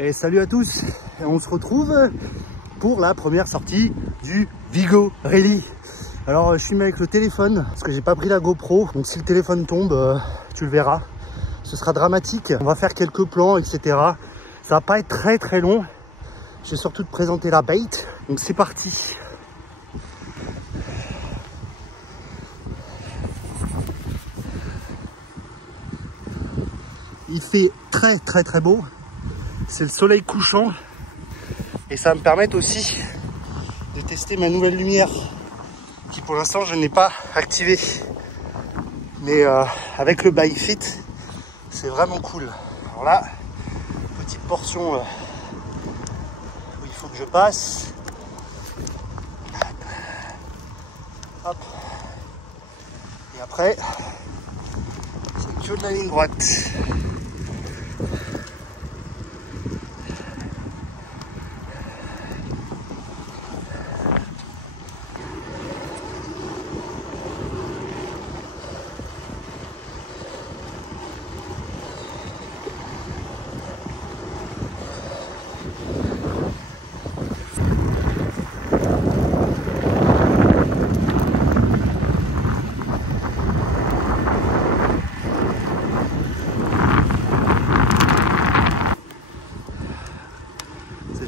Et salut à tous, et on se retrouve pour la première sortie du Vigo Rally. Alors je filme avec le téléphone parce que j'ai pas pris la GoPro, donc si le téléphone tombe, tu le verras, ce sera dramatique. On va faire quelques plans, etc. Ça va pas être très long. Je vais surtout te présenter la bait, donc c'est parti. Il fait très beau. C'est le soleil couchant et ça va me permettre aussi de tester ma nouvelle lumière qui pour l'instant je n'ai pas activée. Mais avec le Bike-Fit, c'est vraiment cool. Alors là, petite portion où il faut que je passe. Hop. Et après, c'est que de la ligne droite.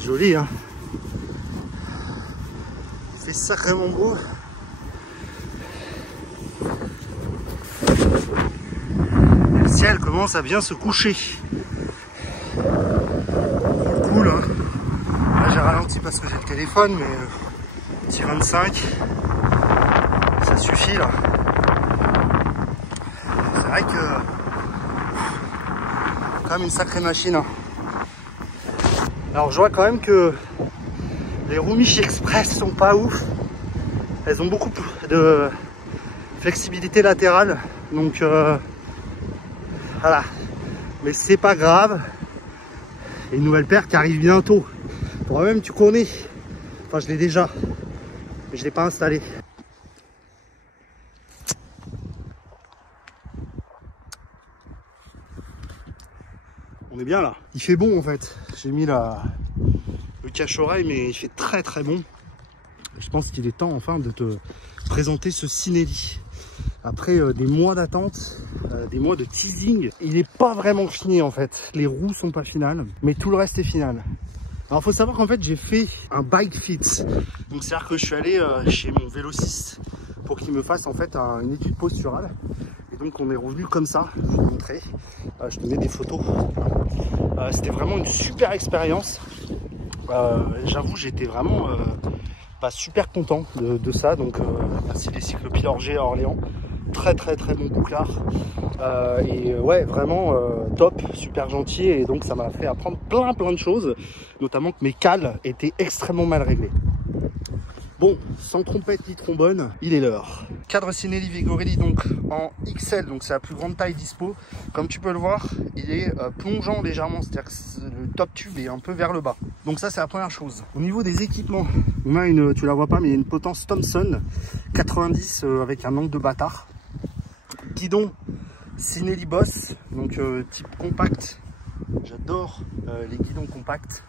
Joli, hein. Il fait sacrément beau. Le ciel commence à bien se coucher. Cool, hein. Là j'ai ralenti parce que j'ai le téléphone, mais petit 25, ça suffit là. C'est vrai que quand même une sacrée machine, hein. Alors je vois quand même que les roues Mich Express sont pas ouf. Elles ont beaucoup de flexibilité latérale. Donc voilà. Mais c'est pas grave. Et une nouvelle paire qui arrive bientôt. Toi-même tu connais. Enfin je l'ai déjà. Mais je l'ai pas installée. On est bien là. Il fait bon en fait. J'ai mis le cache-oreille, mais il fait très bon. Je pense qu'il est temps enfin de te présenter ce Cinelli. Après des mois d'attente, des mois de teasing, il n'est pas vraiment fini en fait. Les roues sont pas finales, mais tout le reste est final. Alors il faut savoir qu'en fait j'ai fait un Bike-Fit. Donc c'est à dire que je suis allé chez mon vélociste pour qu'il me fasse en fait une étude posturale. Donc on est revenu comme ça, je vais te montrer, je te mets des photos. C'était vraiment une super expérience. J'avoue j'étais vraiment pas super content de ça. Donc merci les cyclopies Orgé à Orléans. Très bon bouclard. Et ouais vraiment top, super gentil. Et donc ça m'a fait apprendre plein de choses. Notamment que mes cales étaient extrêmement mal réglées. Bon, sans trompette ni trombone, il est l'heure. Cadre Cinelli Vigo Rally donc en XL, donc c'est la plus grande taille dispo. Comme tu peux le voir, il est plongeant légèrement, c'est-à-dire que le top tube est un peu vers le bas. Donc ça c'est la première chose. Au niveau des équipements, on a une, tu la vois pas, mais il y a une potence Thomson 90 avec un angle de bâtard. Guidon Cinelli Boss, donc type compact. J'adore les guidons compacts.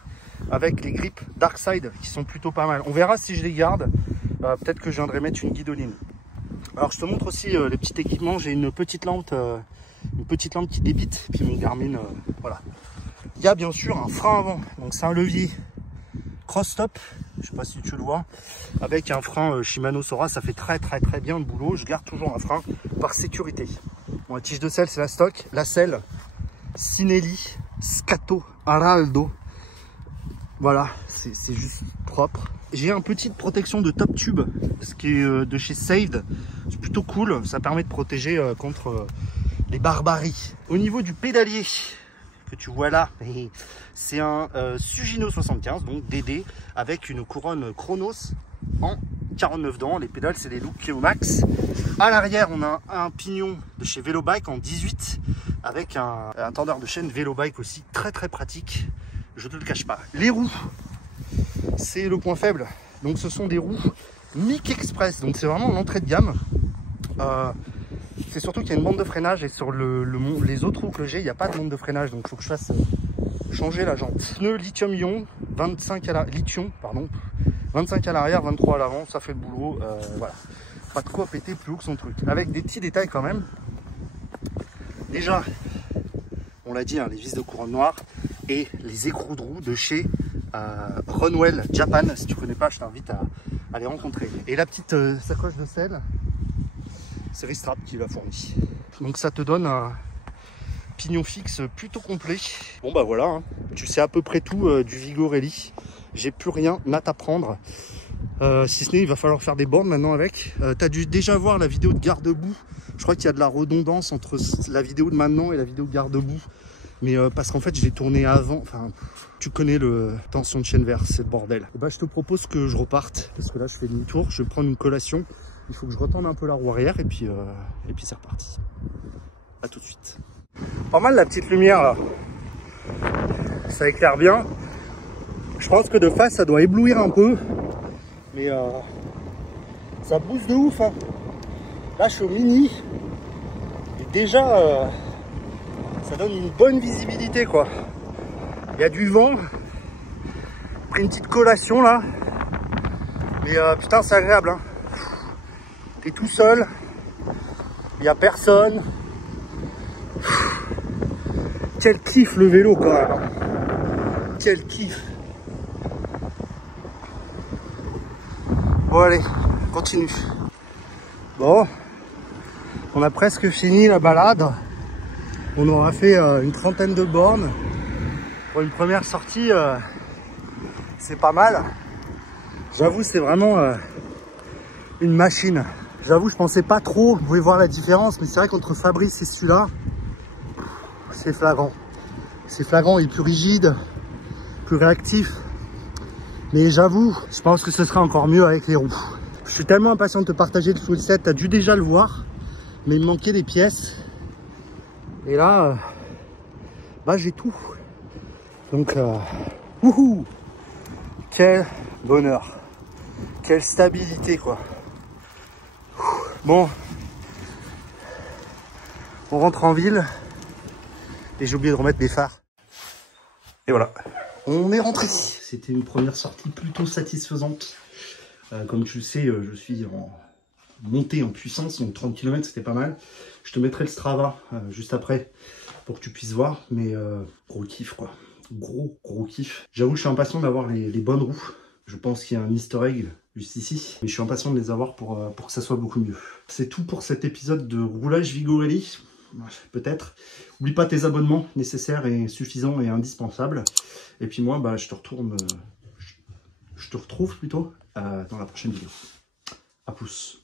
Avec les grippes Darkside qui sont plutôt pas mal. On verra si je les garde. Peut-être que je viendrai mettre une guidoline. Alors je te montre aussi les petits équipements. J'ai une petite lampe qui débite. Puis mon Garmin, voilà. Il y a bien sûr un frein avant. Donc c'est un levier cross-stop. Je sais pas si tu le vois. Avec un frein Shimano Sora. Ça fait très bien le boulot. Je garde toujours un frein par sécurité. Bon, la tige de selle c'est la stock. La selle Cinelli Scato Araldo. Voilà, c'est juste propre. J'ai une petite protection de top tube, ce qui est de chez Saved. C'est plutôt cool, ça permet de protéger contre les barbaries. Au niveau du pédalier que tu vois là, c'est un Sugino 75, donc DD, avec une couronne Chronos en 49 dents. Les pédales, c'est les Look Max. À l'arrière, on a un pignon de chez Velobike en 18, avec un tendeur de chaîne Velobike aussi, très pratique. Je te le cache pas. Les roues, c'est le point faible. Donc ce sont des roues Mich Express. Donc c'est vraiment l'entrée de gamme. C'est surtout qu'il y a une bande de freinage et sur les autres roues que j'ai, il n'y a pas de bande de freinage. Donc il faut que je fasse changer la jante. Pneu lithium-ion, 25 à la lithium, pardon, 25 à l'arrière, 23 à l'avant, ça fait le boulot. Voilà, pas de quoi péter plus haut que son truc. Avec des petits détails quand même. Déjà, on l'a dit, hein, les vis de couronne noire et les écrous de roue de chez Runwell Japan. Si tu connais pas, je t'invite à les rencontrer. Et la petite sacoche de selle, c'est Ristrap qui l'a fourni. Donc ça te donne un pignon fixe plutôt complet. Bon bah voilà, hein. Tu sais à peu près tout du Vigorelli. J'ai plus rien à t'apprendre. Si ce n'est, il va falloir faire des bornes maintenant avec. Tu as dû déjà voir la vidéo de garde-boue. Je crois qu'il y a de la redondance entre la vidéo de maintenant et la vidéo de garde-boue. Mais parce qu'en fait, je l'ai tourné avant. Enfin, tu connais le tension de chaîne vert, c'est le bordel. Et bah, je te propose que je reparte. Parce que là, je fais demi-tour. Je vais prendre une collation. Il faut que je retende un peu la roue arrière. Et puis c'est reparti. A tout de suite. Pas mal la petite lumière là. Ça éclaire bien. Je pense que de face, ça doit éblouir un peu. Mais ça booste de ouf. Hein. Là, je suis au mini. Et déjà, ça donne une bonne visibilité, quoi. Il y a du vent. J'ai pris une petite collation, là. Mais putain, c'est agréable. Hein. T'es tout seul. Il n'y a personne. Quel kiff, le vélo, quand même. Quel kiff. Bon, allez, continue. Bon, on a presque fini la balade. On aura fait une trentaine de bornes. Pour une première sortie, c'est pas mal. J'avoue, c'est vraiment une machine. J'avoue, je pensais pas trop, vous pouvez voir la différence, mais c'est vrai qu'entre Fabrice et celui-là, c'est flagrant. C'est flagrant, il est plus rigide, plus réactif. Mais j'avoue, je pense que ce sera encore mieux avec les roues. Je suis tellement impatient de te partager le full set, tu as dû déjà le voir, mais il me manquait des pièces. Et là, bah j'ai tout. Donc, wouhou, quel bonheur, quelle stabilité quoi. Bon, on rentre en ville et j'ai oublié de remettre mes phares. Et voilà, on est rentré. C'était une première sortie plutôt satisfaisante. Comme tu le sais, je suis en montée en puissance, donc 30 km c'était pas mal. Je te mettrai le Strava juste après pour que tu puisses voir, mais gros kiff quoi. Gros kiff. J'avoue, je suis impatient d'avoir les bonnes roues. Je pense qu'il y a un easter egg juste ici, mais je suis impatient de les avoir pour que ça soit beaucoup mieux. C'est tout pour cet épisode de roulage Vigorelli. Peut-être. Oublie pas tes abonnements nécessaires et suffisants et indispensables. Et puis moi, bah, je te retrouve plutôt dans la prochaine vidéo. À plus.